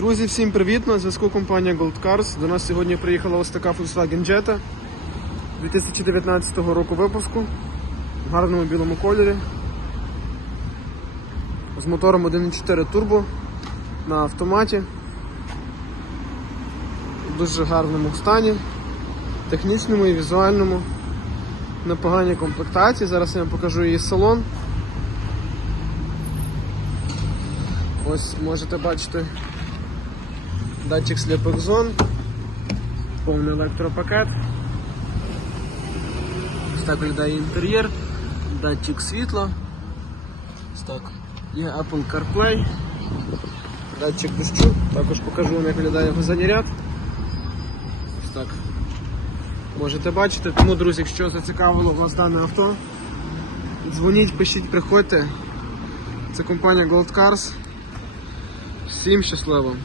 Друзі, всім привіт! На зв'язку компанія Gold Cars. До нас сьогодні приїхала ось така Volkswagen Jetta 2019 року випуску в гарному білому кольорі. З мотором 1.4 турбо на автоматі. В дуже гарному стані, технічному і візуальному. На поганій комплектації. Зараз я вам покажу її салон. Ось можете бачити датчик сліпих зон, повний електропакет. Ось так виглядає інтер'єр, датчик світла. Ось так. Є Apple CarPlay, датчик дощу, також покажу вам, як виглядає його задній ряд. Ось так. Можете бачити, тому, друзі, якщо зацікавило вас дане авто, дзвоніть, пишіть, приходьте. Це компанія Gold Cars. Всім щасливо!